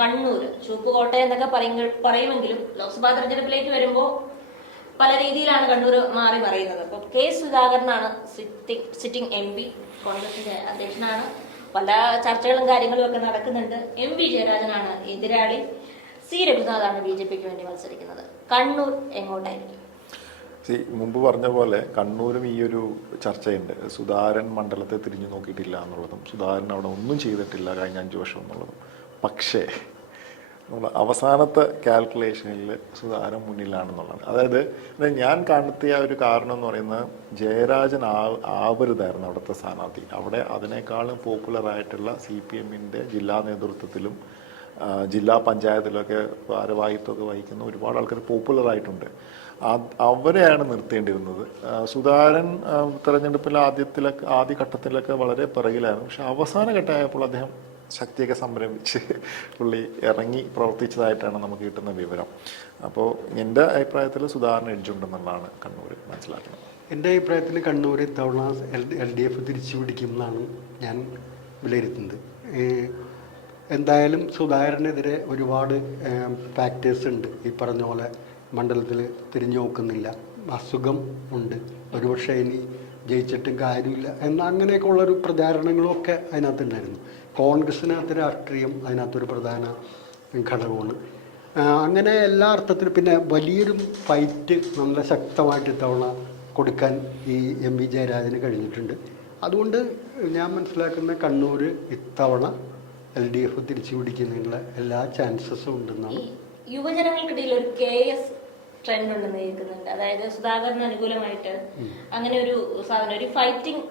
കണ്ണൂർ ചുവപ്പ് കോട്ട എന്നൊക്കെ പറയുമെങ്കിലും ലോക്സഭാ തെരഞ്ഞെടുപ്പിലേക്ക് വരുമ്പോൾ പല രീതിയിലാണ് കണ്ണൂർ മാറി പറയുന്നത്. അപ്പോൾ കെ സുധാകരനാണ് സിറ്റിംഗ് സിറ്റിംഗ് എം പി കോൺഗ്രസിന്റെ അധ്യക്ഷനാണ്. പല ചർച്ചകളും കാര്യങ്ങളും ഒക്കെ നടക്കുന്നുണ്ട്. എം വി ജയരാജനാണ് എതിരാളി. സി രഘുനാഥാണ് ബി ജെ പിക്ക് വേണ്ടി മത്സരിക്കുന്നത്. കണ്ണൂർ എങ്ങോട്ടായിരിക്കും? മുമ്പ് പറഞ്ഞ പോലെ കണ്ണൂരും ഈ ഒരു ചർച്ചയുണ്ട്. സുധാരൻ മണ്ഡലത്തെ തിരിഞ്ഞു നോക്കിയിട്ടില്ല എന്നുള്ളതും സുധാരൻ അവിടെ ഒന്നും ചെയ്തിട്ടില്ല കഴിഞ്ഞ അഞ്ച് വർഷം എന്നുള്ളതും. പക്ഷേ നമ്മൾ അവസാനത്തെ കാൽക്കുലേഷനിൽ സുധാകരൻ മുന്നിലാണെന്നുള്ളതാണ്. അതായത് ഞാൻ കണ്ടെത്തിയ ഒരു കാരണം എന്ന് പറയുന്നത് ജയരാജൻ ആ ആവരുതായിരുന്നു അവിടുത്തെ സ്ഥാനാർത്ഥി. അവിടെ അതിനേക്കാളും പോപ്പുലറായിട്ടുള്ള സി പി എമ്മിന്റെ ജില്ലാ നേതൃത്വത്തിലും ജില്ലാ പഞ്ചായത്തിലൊക്കെ ഭാരവാഹിത്വമൊക്കെ വഹിക്കുന്ന ഒരുപാട് ആൾക്കാർ പോപ്പുലറായിട്ടുണ്ട് അവരെയാണ് നിർത്തേണ്ടിയിരുന്നത്. സുധാരൻ തെരഞ്ഞെടുപ്പിൽ ആദ്യത്തിലൊക്കെ ആദ്യ ഘട്ടത്തിലൊക്കെ വളരെ പിറകിലായിരുന്നു. പക്ഷെ അവസാന ഘട്ടമായപ്പോൾ അദ്ദേഹം ശക്തിയൊക്കെ സംരംഭിച്ച് പുള്ളി ഇറങ്ങി പ്രവർത്തിച്ചതായിട്ടാണ് നമുക്ക് കിട്ടുന്ന വിവരം. അപ്പോൾ എന്റെ അഭിപ്രായത്തിൽ സുധാകരൻ എഡ്ജുണ്ടെന്നുള്ളതാണ് കണ്ണൂർ മനസ്സിലാക്കുന്നത്. എന്റെ അഭിപ്രായത്തിൽ കണ്ണൂർ ഇത്തവണ എൽ എൽ ഡി എഫ് തിരിച്ചു പിടിക്കും എന്നാണ് ഞാൻ വിലയിരുത്തുന്നത്. എന്തായാലും സുധാകരനെതിരെ ഒരുപാട് ഫാക്ടേഴ്സ് ഉണ്ട്. ഈ പറഞ്ഞ പോലെ മണ്ഡലത്തിൽ തിരിഞ്ഞു നോക്കുന്നില്ല. അസുഖം ഉണ്ട്. ഒരുപക്ഷെ ഇനി ജയിച്ചിട്ടും കാര്യമില്ല. എന്ന അങ്ങനെയൊക്കെ ഉള്ളൊരു പ്രചാരണങ്ങളൊക്കെ അതിനകത്തുണ്ടായിരുന്നു. കോൺഗ്രസിനകത്ത് രാഷ്ട്രീയം അതിനകത്തൊരു പ്രധാന ഘടകമാണ്. അങ്ങനെ എല്ലാ അർത്ഥത്തിലും പിന്നെ വലിയൊരു ഫൈറ്റ് നല്ല ശക്തമായിട്ട് ഇത്തവണ കൊടുക്കാൻ ഈ എം വി ജയരാജന് കഴിഞ്ഞിട്ടുണ്ട്. അതുകൊണ്ട് ഞാൻ മനസ്സിലാക്കുന്ന കണ്ണൂർ ഇത്തവണ എൽ ഡി എഫ് തിരിച്ചു പിടിക്കുന്നതിനുള്ള എല്ലാ ചാൻസസും ഉണ്ടെന്നാണ്. യുവജനങ്ങൾക്കിടയിൽ ഒരു കെ എസ് ട്രെൻഡ് ഉണ്ടെന്ന് കേൾക്കുന്നുണ്ട്. അതായത് സുധാകരന് അനുകൂലമായിട്ട് അങ്ങനെ ഒരു സാധനം ഒരു ഫൈറ്റിംഗ്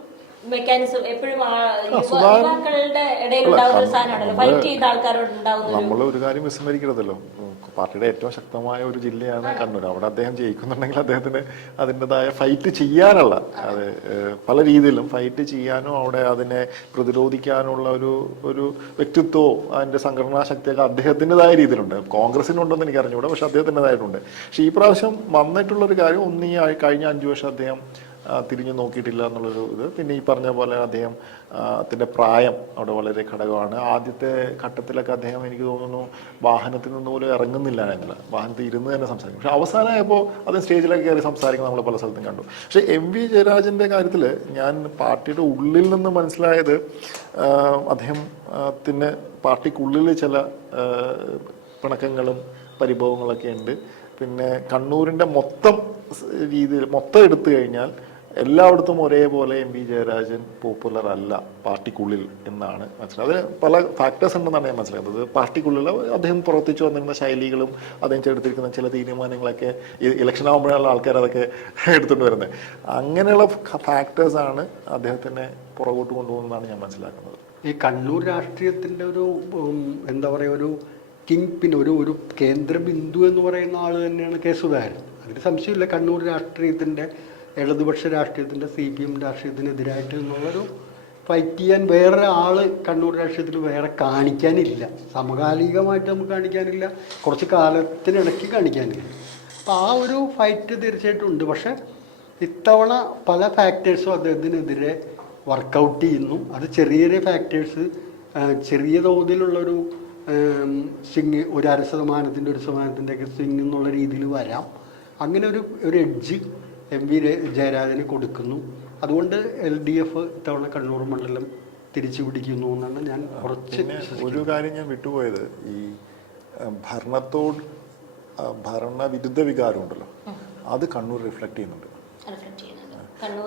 മെക്കാനിസം എപ്പോഴും ആ യുവ- സുധാകരൻ- യുവാക്കളുടെ ഇടയിൽ ഉണ്ടാവുന്ന ഒരു സാധനമാണല്ലോ. ഫൈറ്റ് ചെയ്ത ആൾക്കാരോട് ഉണ്ടാവുന്ന നമ്മൾ ഒരു കാര്യം വിസ്മരിക്കരുതല്ലോ പാർട്ടിയുടെ ഏറ്റവും ശക്തമായ ഒരു ജില്ലയാണ് കണ്ണൂർ അവിടെ അദ്ദേഹം ജയിക്കുന്നുണ്ടെങ്കിൽ അദ്ദേഹത്തിന് അതിന്റെതായ ഫൈറ്റ് ചെയ്യാനുള്ള അത് പല രീതിയിലും ഫൈറ്റ് ചെയ്യാനും അവിടെ അതിനെ പ്രതിരോധിക്കാനുള്ള ഒരു ഒരു വ്യക്തിത്വവും അതിന്റെ സംഘടനാ ശക്തിയൊക്കെ അദ്ദേഹത്തിന്റെതായ രീതിയിലുണ്ട്. കോൺഗ്രസിനുണ്ടെന്ന് എനിക്ക് അറിഞ്ഞുകൂടാ പക്ഷെ അദ്ദേഹത്തിന്റെതായിട്ടുണ്ട്. പക്ഷേ ഈ പ്രാവശ്യം വന്നിട്ടുള്ളൊരു കാര്യം ഒന്നീ ഈ കഴിഞ്ഞ അഞ്ചു വർഷം അദ്ദേഹം തിരിഞ്ഞു നോക്കിയിട്ടില്ല എന്നുള്ളൊരു ഇത്. പിന്നെ ഈ പറഞ്ഞ പോലെ അദ്ദേഹം ത്തിന്റെ പ്രായം അവിടെ വളരെ ഘടകമാണ്. ആദ്യത്തെ ഘട്ടത്തിലൊക്കെ അദ്ദേഹം എനിക്ക് തോന്നുന്നു വാഹനത്തിൽ നിന്ന് പോലും ഇറങ്ങുന്നില്ല എന്നുള്ള വാഹനത്തിൽ ഇരുന്ന് തന്നെ സംസാരിക്കും. പക്ഷെ അവസാനമായപ്പോൾ അദ്ദേഹം സ്റ്റേജിലൊക്കെ കയറി സംസാരിക്കുന്നത് നമ്മൾ പല സ്ഥലത്തും കണ്ടു. പക്ഷേ എം വി ജയരാജന്റെ കാര്യത്തിൽ ഞാൻ പാർട്ടിയുടെ ഉള്ളിൽ നിന്ന് മനസ്സിലായത് അദ്ദേഹത്തിന് പാർട്ടിക്കുള്ളിൽ ചില പിണക്കങ്ങളും പരിഭവങ്ങളൊക്കെ ഉണ്ട്. പിന്നെ കണ്ണൂരിന്റെ മൊത്തം രീതിയിൽ മൊത്തം എടുത്തു കഴിഞ്ഞാൽ എല്ലായിടത്തും ഒരേപോലെ എം വി ജയരാജൻ പോപ്പുലർ അല്ല പാർട്ടിക്കുള്ളിൽ എന്നാണ് മനസ്സിലായത് അതിന് പല ഫാക്ടേഴ്സ് ഉണ്ടെന്നാണ് ഞാൻ മനസ്സിലാക്കുന്നത്. പാർട്ടിക്കുള്ളിൽ അദ്ദേഹം പ്രവർത്തിച്ചു വന്നിരുന്ന ശൈലികളും അദ്ദേഹം എടുത്തിരിക്കുന്ന ചില തീരുമാനങ്ങളൊക്കെ ഇലക്ഷൻ ആകുമ്പോഴാണ് ആൾക്കാർ അതൊക്കെ എടുത്തുകൊണ്ട് വരുന്നത്. അങ്ങനെയുള്ള ഫാക്ടേഴ്സാണ് അദ്ദേഹത്തിനെ പുറകോട്ട് കൊണ്ടുപോകുന്നതാണ് ഞാൻ മനസ്സിലാക്കുന്നത്. ഈ കണ്ണൂർ രാഷ്ട്രീയത്തിന്റെ ഒരു എന്താ പറയുക ഒരു കിങ് പിന്നെ ഒരു ഒരു കേന്ദ്ര ബിന്ദു എന്ന് പറയുന്ന ആൾ തന്നെയാണ് കെ സുധാകരൻ. അതിന് സംശയമില്ല. കണ്ണൂർ രാഷ്ട്രീയത്തിന്റെ ഇടതുപക്ഷ രാഷ്ട്രീയത്തിന്റെ സി പി എം രാഷ്ട്രീയത്തിനെതിരായിട്ട് എന്നുള്ളൊരു ഫൈറ്റ് ചെയ്യാൻ വേറെ ആൾ കണ്ണൂർ രാഷ്ട്രീയത്തിൽ വേറെ കാണിക്കാനില്ല. സമകാലികമായിട്ട് നമുക്ക് കാണിക്കാനില്ല. കുറച്ച് കാലത്തിനിടയ്ക്ക് കാണിക്കാനില്ല. അപ്പോൾ ആ ഒരു ഫൈറ്റ് തീർച്ചയായിട്ടും ഉണ്ട്. പക്ഷേ ഇത്തവണ പല ഫാക്ടേഴ്സും അദ്ദേഹത്തിനെതിരെ വർക്കൗട്ട് ചെയ്യുന്നു. അത് ചെറിയ ചെറിയ ഫാക്ടേഴ്സ് ചെറിയ തോതിലുള്ളൊരു സ്വിങ് ഒരു അര ശതമാനത്തിന്റെ ഒരു ശതമാനത്തിന്റെ ഒക്കെ സ്വിങ് എന്നുള്ള രീതിയിൽ വരാം. അങ്ങനെ ഒരു ഒരു എഡ്ജ് എം വി ജയരാജന് കൊടുക്കുന്നു. അതുകൊണ്ട് എൽ ഡി എഫ് ഇത്തവണ കണ്ണൂർ മണ്ഡലം തിരിച്ചു പിടിക്കുന്നു എന്നാണ് ഞാൻ കുറച്ച് ഒരു കാര്യം ഞാൻ വിട്ടുപോയത്. ഈ ഭരണത്തോട് ഭരണവിരുദ്ധ വികാരം ഉണ്ടല്ലോ. അത് കണ്ണൂർ റിഫ്ലക്ട് ചെയ്യുന്നുണ്ട്. റിഫ്ലക്ട് ചെയ്യുന്നുണ്ട്.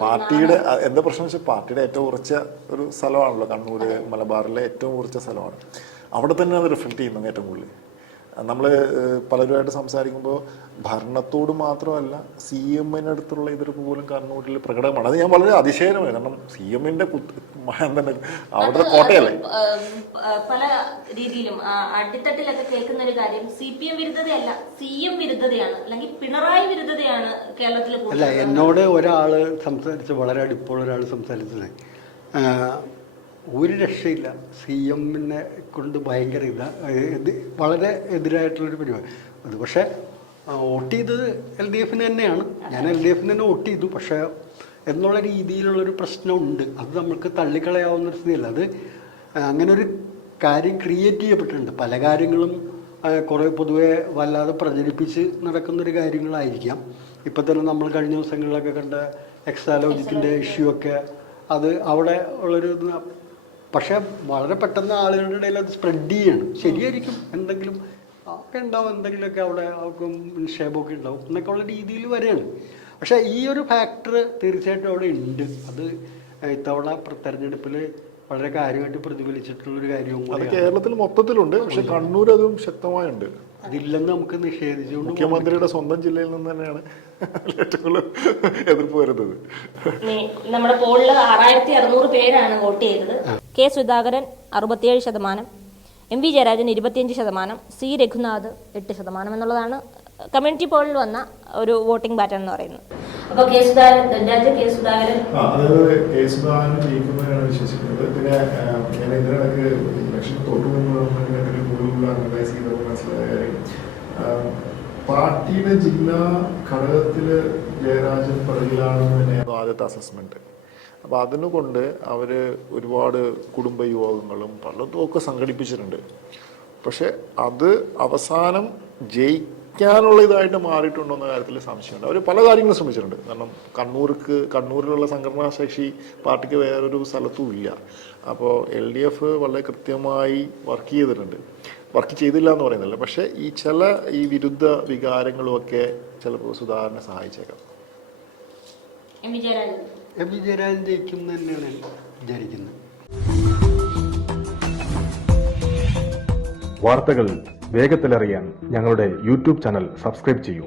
പാർട്ടിയുടെ എന്താ പ്രശ്നം വെച്ചാൽ പാർട്ടിയുടെ ഏറ്റവും ഉറച്ച ഒരു സ്ഥലമാണല്ലോ കണ്ണൂര് മലബാറിലെ ഏറ്റവും ഉറച്ച സ്ഥലമാണ്. അവിടെ തന്നെ അത് റിഫ്ലക്ട് ചെയ്യുന്നത് ഏറ്റവും കൂടുതൽ. നമ്മൾ പലരുമായിട്ട് സംസാരിക്കുമ്പോൾ ഭരണത്തോട് മാത്രമല്ല സി എമ്മിനടുത്തുള്ള എതിർപ്പ് പോലും കണ്ണൂരിൽ പ്രകടമാണ്. അത് ഞാൻ വളരെ അതിശയകരമായി കാരണം സി എമ്മിന്റെ എന്താണ് അവിടുത്തെ കോട്ടയല്ലേ? പല രീതിയിലും അടിത്തട്ടിലൊക്കെ കേൾക്കുന്ന ഒരു കാര്യം സി പി എം വിരുദ്ധതയല്ല. സി എം വിരുദ്ധതയാണ്. അല്ലെങ്കിൽ പിണറായി വിരുദ്ധതയാണ് കേരളത്തിൽ അല്ല എന്നോട് ഒരാൾ സംസാരിച്ച് വളരെ അടുപ്പുള്ള ഒരാൾ സംസാരിച്ചത്. ഒരു രക്ഷയില്ല. സി എമ്മിനെ കൊണ്ട് ഭയങ്കര ഇതാ ഇത് വളരെ എതിരായിട്ടുള്ളൊരു പരിപാടി. അത് പക്ഷേ വോട്ട് ചെയ്തത് എൽ ഡി എഫിന് തന്നെയാണ്. ഞാൻ എൽ ഡി എഫിന് തന്നെ വോട്ട് ചെയ്തു. പക്ഷേ എന്നുള്ള രീതിയിലുള്ളൊരു പ്രശ്നമുണ്ട്. അത് നമ്മൾക്ക് തള്ളിക്കളയാവുന്ന ഒരു സ്ഥിതിയല്ല. അത് അങ്ങനെ ഒരു കാര്യം ക്രിയേറ്റ് ചെയ്യപ്പെട്ടിട്ടുണ്ട്. പല കാര്യങ്ങളും കുറേ പൊതുവെ വല്ലാതെ പ്രചരിപ്പിച്ച് നടക്കുന്നൊരു കാര്യങ്ങളായിരിക്കാം. ഇപ്പം തന്നെ നമ്മൾ കഴിഞ്ഞ ദിവസങ്ങളിലൊക്കെ കണ്ട എക്സാലോജിക്കിന്റെ ഇഷ്യൂ ഒക്കെ അത് അവിടെ ഉള്ളൊരു പക്ഷേ വളരെ പെട്ടെന്ന് ആളുകളുടെ ഇടയിൽ അത് സ്പ്രെഡ് ചെയ്യണം. ശരിയായിരിക്കും. എന്തെങ്കിലും ഒക്കെ ഉണ്ടാവും. എന്തെങ്കിലുമൊക്കെ അവിടെ അവർക്ക് നിക്ഷേപമൊക്കെ ഉണ്ടാവും എന്നൊക്കെ ഉള്ള രീതിയിൽ വരെയാണ് പക്ഷേ ഈ ഒരു ഫാക്ടർ തീർച്ചയായിട്ടും അവിടെ ഉണ്ട്. അത് ഇത്തവണ തെരഞ്ഞെടുപ്പിൽ വളരെ കാര്യമായിട്ട് പ്രതിഫലിച്ചിട്ടുള്ളൊരു കാര്യവും കേരളത്തിൽ മൊത്തത്തിലുണ്ട്. പക്ഷെ കണ്ണൂർ അതും ശക്തമായുണ്ട്. അതില്ലെന്ന് നമുക്ക് നിഷേധിച്ചുകൊണ്ട് മുഖ്യമന്ത്രിയുടെ സ്വന്തം ജില്ലയിൽ നിന്ന് തന്നെയാണ് ഏറ്റവും കൂടുതൽ എതിർപ്പ് വരുന്നത്. നേ- നമ്മുടെ പോളിൽ ആറായിരത്തി അറുന്നൂറ് പേരാണ് വോട്ട് ചെയ്തത്. കെ സുധാകരൻ അറുപത്തിയേഴ് ശതമാനം എം വി ജയരാജൻ ഇരുപത്തിയഞ്ച് ശതമാനം സി രഘുനാഥ് എട്ട് ശതമാനം എന്നുള്ളതാണ് കമ്മ്യൂണിറ്റി പോളിൽ വന്ന ഒരു വോട്ടിംഗ് പാറ്റേൺ എന്ന് പറയുന്നത്. അപ്പോൾ കെ സുധാകരൻ ധനരാജ് കെ സുധാകരൻ. ജയിക്കുന്നതാണ് വിശ്വസിക്കുന്നത്. പിന്നെ ഞാൻ ഇതിനിടയ്ക്ക് ഇലക്ഷൻ തൊട്ടു മുമ്പ് കൂടുതൽ അനലൈസ് ചെയ്തപ്പോൾ മനസ്സിലായ. പാർട്ടിയുടെ ജില്ലാ ഘടകത്തിൽ ജയരാജൻ പിറകിലാണെന്ന് തന്നെയാണ് ആദ്യത്തെ അസസ്മെന്റ് അപ്പോൾ അതിനുകൊണ്ട് അവർ ഒരുപാട് കുടുംബ യോഗങ്ങളും പലതും ഒക്കെ സംഘടിപ്പിച്ചിട്ടുണ്ട്. പക്ഷെ അത് അവസാനം ജയിക്കാനുള്ള ഇതായിട്ട് മാറിയിട്ടുണ്ടോ എന്ന കാര്യത്തിൽ സംശയമുണ്ട്. അവർ പല കാര്യങ്ങളും ശ്രമിച്ചിട്ടുണ്ട്. കാരണം കണ്ണൂർക്ക് കണ്ണൂരിലുള്ള സംഘടനാ ശേഷി പാർട്ടിക്ക് വേറൊരു സ്ഥലത്തും ഇല്ല. അപ്പോൾ എൽ ഡി എഫ് വളരെ കൃത്യമായി വർക്ക് ചെയ്തിട്ടുണ്ട്. വർക്ക് ചെയ്തില്ല എന്ന് പറയുന്നില്ല. പക്ഷേ ഈ ചില ഈ വിരുദ്ധ വികാരങ്ങളുമൊക്കെ ചിലപ്പോൾ സുധാകരനെ സഹായിച്ചേക്കാം. M V Jayarajan. ജയിക്കും തന്നെയാണ് വിചാരിക്കുന്നത്. വാർത്തകൾ വേഗത്തിലറിയാൻ ഞങ്ങളുടെ യൂട്യൂബ് ചാനൽ സബ്സ്ക്രൈബ് ചെയ്യൂ.